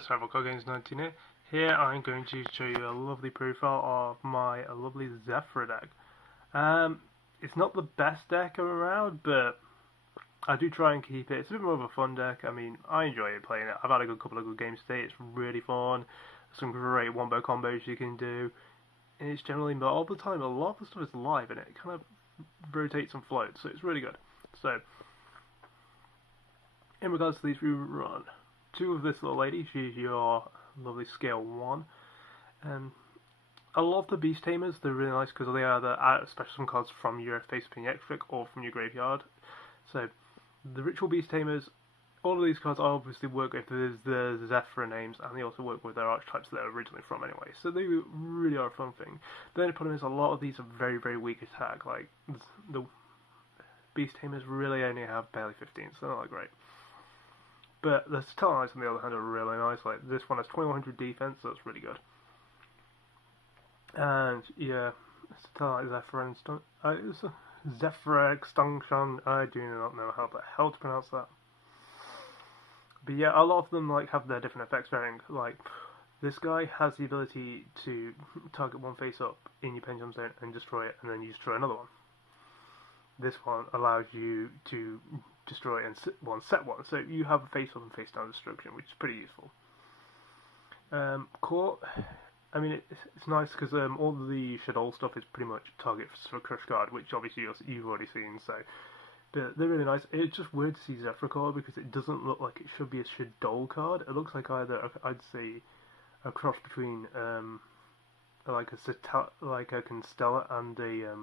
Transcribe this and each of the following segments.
Survival Card Games 19 here. Here I'm going to show you a lovely profile of my lovely Zefra deck. It's not the best deck around, but I do try and keep it. It's a bit more of a fun deck. I mean, I enjoy it playing it. I've had a couple of good games today. It's really fun. Some great wombo combos you can do. And it's generally, but all the time, a lot of the stuff is live and it kind of rotates and floats, so it's really good. So, in regards to these, we run two of this little lady. She's your lovely scale 1. I love the beast tamers. They're really nice because they are the special cards from your face in your extra or from your graveyard. So the ritual beast tamers, all of these cards obviously work with the Zefra names, and they also work with their archetypes they're originally from anyway. So they really are a fun thing. The only problem is a lot of these are very, very weak attack. Like the beast tamers really only have barely 15, so they're not great. But the Satellite on the other hand are really nice. Like this one has 2100 defense, so that's really good. And yeah, Satellite Zefra and Zefra Extinction. I do not know how the hell to pronounce that. But yeah, a lot of them like have their different effects varying. Like this guy has the ability to target one face up in your pendulum zone and destroy it, and then you destroy another one. This one allows you to destroy and set one, so you have a face up and face down destruction, which is pretty useful. Core, I mean it's nice because all the Shadow stuff is pretty much targets for Crush Guard, which obviously you've already seen. So, but they're really nice. It's just weird to see Zefra card because it doesn't look like it should be a Shadow card. It looks like either I'd say a cross between like a Constella and a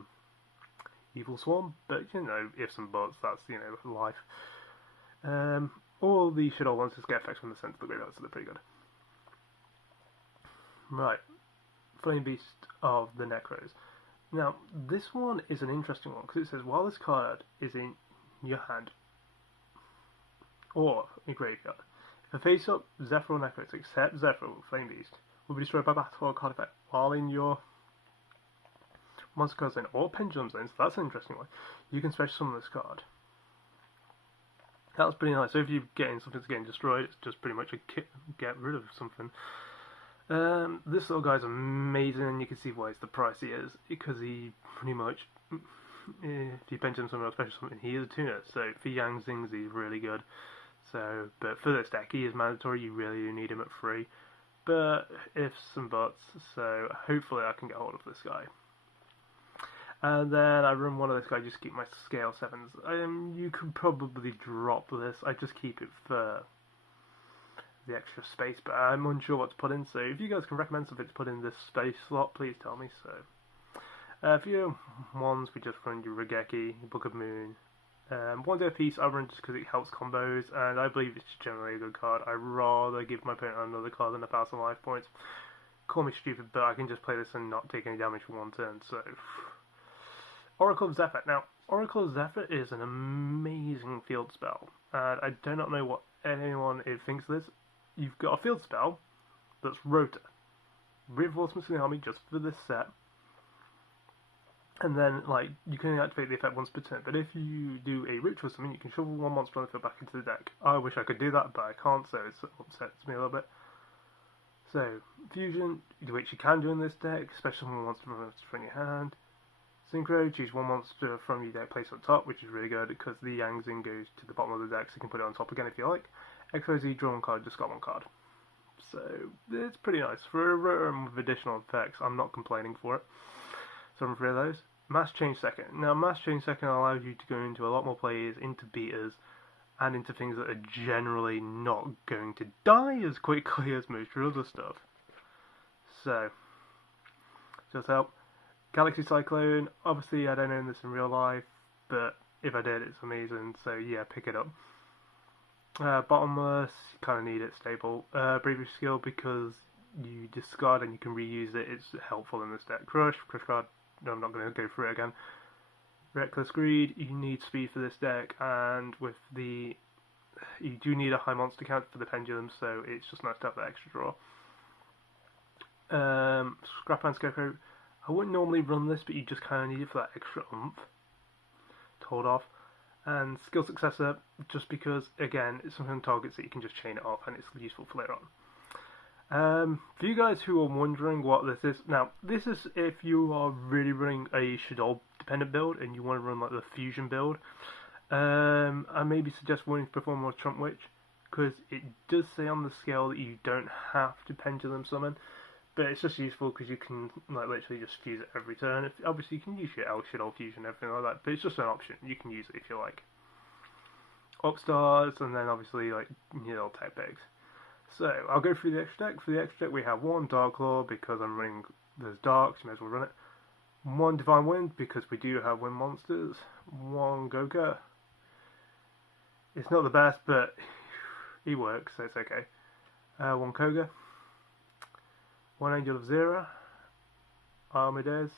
Evil Swarm, but you know, ifs and buts, that's, you know, life. All the Shadow ones just get effects from the center of the graveyard, so they're pretty good. Right, Flame Beast of the Necros. Now, this one is an interesting one, because it says, while this card is in your hand, or your graveyard, if a face-up Zefra or Necros, except Zefra or Flame Beast, will be destroyed by battle or card effect while in your monster card zone or pendulum zone, so that's an interesting one. You can special summon this card. That's pretty nice. So if you're getting something that's getting destroyed, it's just pretty much a get rid of something. This little guy's amazing, and you can see why it's the price he is, because he pretty much, if you pendulum summon or special summon, he is a tuner. So for Yang Zings, he's really good. So, but for this deck, he is mandatory. You really do need him at 3. But ifs and buts. So hopefully I can get hold of this guy. And then I run one of this guy just to keep my scale 7s. You could probably drop this. I just keep it for the extra space, but I'm unsure what to put in. So if you guys can recommend something to put in this space slot, please tell me. So for your ones, we just run your Regeki, Book of Moon. 1 day a piece I run just because it helps combos, and I believe it's generally a good card. I'd rather give my opponent another card than 1,000 life points. Call me stupid, but I can just play this and not take any damage for 1 turn. So. Oracle of Zefra. Now, Oracle of Zefra is an amazing field spell, and I do not know what anyone thinks of this. You've got a field spell that's Rota. Reinforcements in the army just for this set, and then, like, you can activate the effect once per turn, but if you do a ritual summon, you can shovel 1 monster on the field back into the deck. I wish I could do that, but I can't, so it upsets me a little bit. So, Fusion, which you can do in this deck, especially when 1 monster from your hand. Synchro, choose 1 monster from your deck, place on top, which is really good because the Yang Zing goes to the bottom of the deck, so you can put it on top again if you like. XOZ, draw 1 card, just got 1 card. So, it's pretty nice. For a room with additional effects, I'm not complaining for it. So I'm for those. Mass Change Second. Now, Mass Change Second allows you to go into a lot more plays, into beaters, and into things that are generally not going to die as quickly as most other stuff. So, just help. Galaxy Cyclone, obviously I don't own this in real life, but if I did, it's amazing, so yeah, pick it up. Bottomless, you kind of need it stable. Bravery Skill, because you discard and you can reuse it, it's helpful in this deck. Crush Guard, no, I'm not going to go through it again. Reckless Greed, you need speed for this deck, and with the, you do need a high monster count for the pendulum, so it's just nice to have that extra draw. Scrapland Scarecrow, I wouldn't normally run this, but you just kind of need it for that extra oomph to hold off. And Skill Successor, just because, again, it's something targets that you can just chain it off, and it's useful for later on. For you guys who are wondering what this is, now this is if you are really running a Shadow dependent build and you want to run like the fusion build. I maybe suggest wanting to perform more Trump Witch, because it does say on the scale that you don't have to pendulum summon, but it's just useful because you can like literally just fuse it every turn. Obviously you can use your Shadow fusion and everything like that, but it's just an option. You can use it if you like. Upstars, and then obviously like little tech pigs. So I'll go through the extra deck. For the extra deck we have one Dark Claw because I'm running there's darks, you may as well run it. One Divine Wind because we do have wind monsters. One Goka. It's not the best, but he works, so it's okay. One Koga. One Angel of Zera. Armides.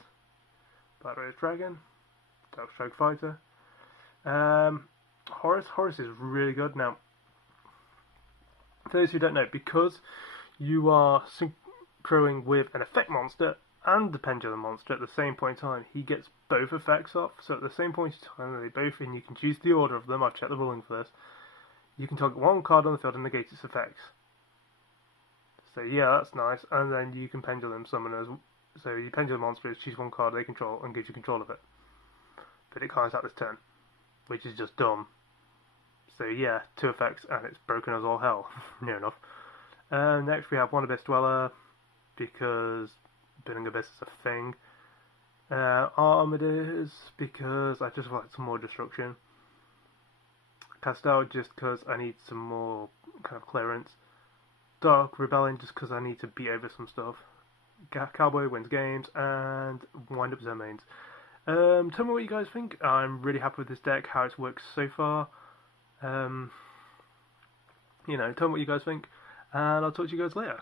Black Rose Dragon. Darkstroke Fighter. Horus is really good. Now, for those who don't know, because you are synchroing with an effect monster and the pendulum monster at the same point in time, he gets both effects off. So at the same point in time, they both, and you can choose the order of them. I've checked the ruling for this. You can target one card on the field and negate its effects. So yeah, that's nice. And then you can pendulum summon as so you pendulum monsters, choose one card they control and gives you control of it. But it can't attack this turn, which is just dumb. So yeah, 2 effects and it's broken as all hell. Near enough. Next we have one Abyss Dweller because Burning Abyss is a thing. Armides because I just like some more destruction. Castel just because I need some more kind of clearance. Dark Rebellion just because I need to beat over some stuff. Cowboy wins games and wind up domains. Tell me what you guys think. I'm really happy with this deck, how it's worked so far. Tell me what you guys think, and I'll talk to you guys later.